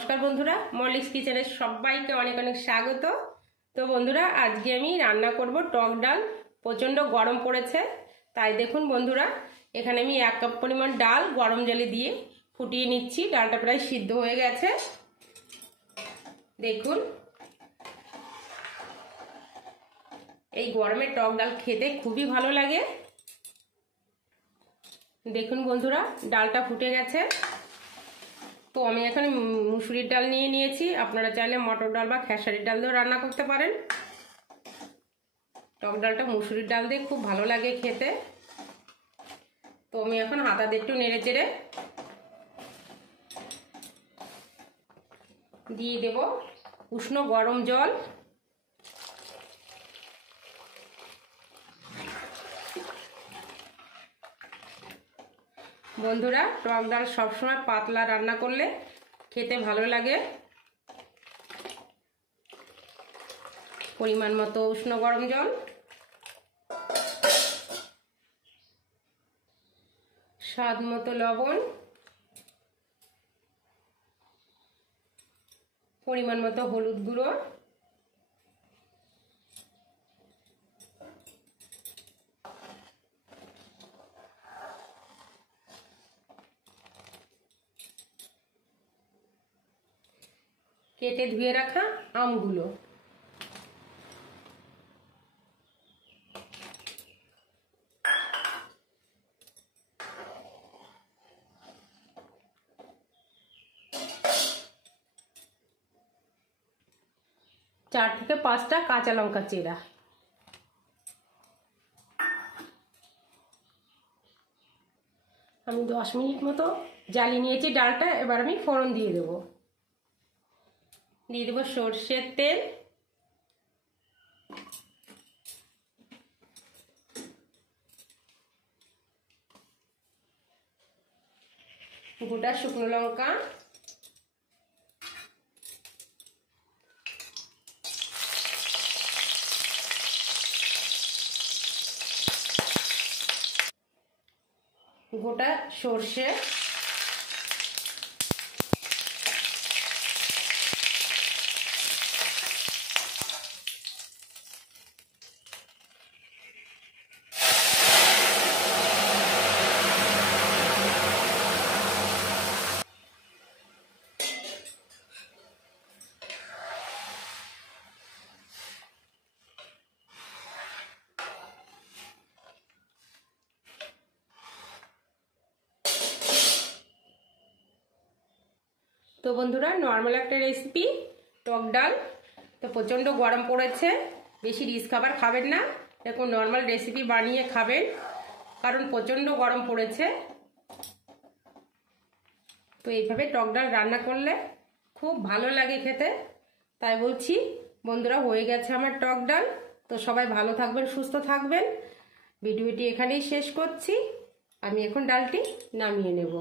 নমস্কার বন্ধুরা, মল্লিক্স কিচেনে সবাইকে অনেক অনেক স্বাগত। তো বন্ধুরা, আজকে আমি রান্না করব টক ডাল। প্রচণ্ড গরম পড়েছে, তাই দেখুন বন্ধুরা, এখানে আমি 1 কাপ পরিমাণ ডাল গরম জলে দিয়ে ফুটিয়ে নিচ্ছি। ডালটা প্রায় সিদ্ধ হয়ে গেছে। দেখুন, এই গরমে টক ডাল খেতে খুবই ভালো লাগে। দেখুন বন্ধুরা, ডালটা ফুটে গেছে। তো আমি এখানে মুসুরির ডাল নিয়ে নিয়েছি। আপনারা চাইলে মটর ডাল বা খেসারির ডাল দিয়েও রান্না করতে পারেন। টক ডালটা মুসুরির ডাল দিয়ে খুব ভালো লাগে খেতে। তো আমি এখন হাতা দিয়ে একটু নেড়ে চেড়ে দিয়ে দেব উষ্ণ গরম জল। বন্ধুরা, টক ডাল সবসময় পাতলা রান্না করলে খেতে ভালো লাগে। পরিমাণ মতো উষ্ণ গরম জল, স্বাদ মতো লবণ, পরিমাণ মতো হলুদ গুঁড়ো, কেটে ধুয়ে রাখা আমগুলো, 4 থেকে 5টা কাঁচা লঙ্কা চেরা। আমি 10 মিনিট মতো জ্বালিয়ে নিয়েছি ডালটা। এবার আমি ফোড়ন দিয়ে দেবো। দিয়ে দেবো সর্ষের তেল, গোটা শুকনো লঙ্কা, গোটা সর্ষে, তো বন্ধুরা, নর্মাল একটা রেসিপি টক ডাল। তো প্রচণ্ড গরম পড়েছে, বেশি রিচ খাবার খাবেন না। এরকম নর্মাল রেসিপি বানিয়ে খাবেন, কারণ প্রচণ্ড গরম পড়েছে। তো এইভাবে টক ডাল রান্না করলে খুব ভালো লাগে খেতে। তাই বলছি বন্ধুরা, হয়ে গেছে আমার টক ডাল। তো সবাই ভালো থাকবেন, সুস্থ থাকবেন। ভিডিওটি এখানেই শেষ করছি। আমি এখন ডালটি নামিয়ে নেব।